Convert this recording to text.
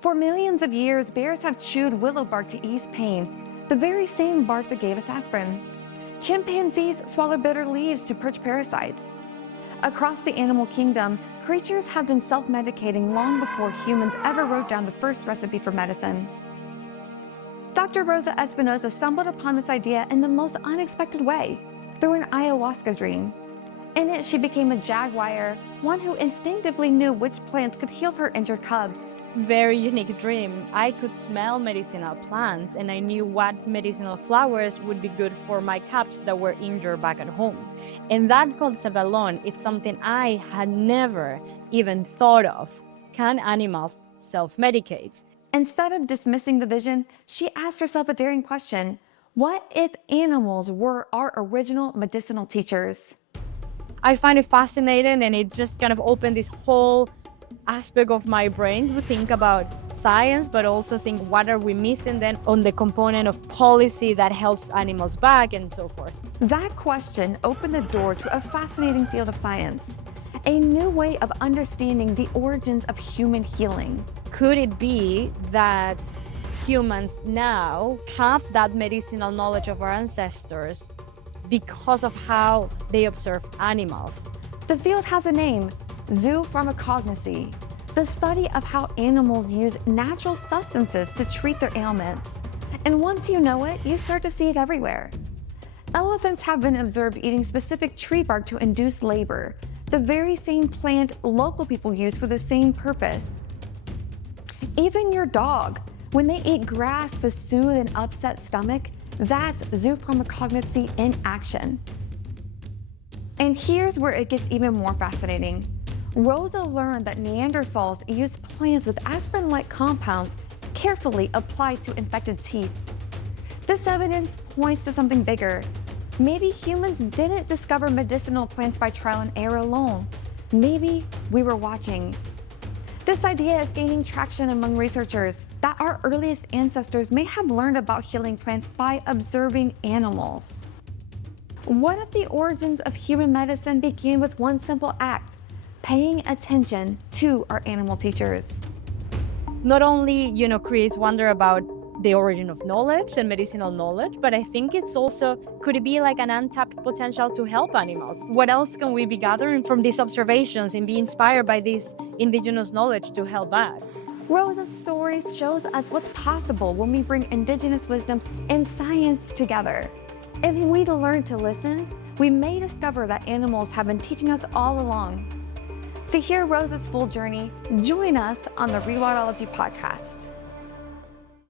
For millions of years, bears have chewed willow bark to ease pain, the very same bark that gave us aspirin. Chimpanzees swallow bitter leaves to purge parasites. Across the animal kingdom, creatures have been self-medicating long before humans ever wrote down the first recipe for medicine. Dr. Rosa Espinosa stumbled upon this idea in the most unexpected way, through an ayahuasca dream. In it, she became a jaguar, one who instinctively knew which plants could heal her injured cubs. Very unique dream. I could smell medicinal plants and I knew what medicinal flowers would be good for my cubs that were injured back at home. And that concept alone is something I had never even thought of. Can animals self-medicate? Instead of dismissing the vision, she asked herself a daring question. What if animals were our original medicinal teachers? I find it fascinating, and it just kind of opened this whole aspect of my brain to think about science, but also think what are we missing then on the component of policy that helps animals back and so forth. That question opened the door to a fascinating field of science, a new way of understanding the origins of human healing. Could it be that humans now have that medicinal knowledge of our ancestors because of how they observed animals? The field has a name, zoopharmacognosy, the study of how animals use natural substances to treat their ailments. And once you know it, you start to see it everywhere. Elephants have been observed eating specific tree bark to induce labor, the very same plant local people use for the same purpose. Even your dog, when they eat grass to soothe an upset stomach, that's zoopharmacognosy in action. And here's where it gets even more fascinating. Rosa learned that Neanderthals used plants with aspirin-like compounds carefully applied to infected teeth. This evidence points to something bigger. Maybe humans didn't discover medicinal plants by trial and error alone. Maybe we were watching. This idea is gaining traction among researchers that our earliest ancestors may have learned about healing plants by observing animals. What if the origins of human medicine began with one simple act, paying attention to our animal teachers? Not only, creates wonder about the origin of knowledge and medicinal knowledge, but I think it's also, could it be like an untapped potential to help animals? What else can we be gathering from these observations and be inspired by this indigenous knowledge to help back? Rosa's story shows us what's possible when we bring indigenous wisdom and science together. If we learn to listen, we may discover that animals have been teaching us all along. To hear Rosa's full journey, join us on the Rewildology podcast.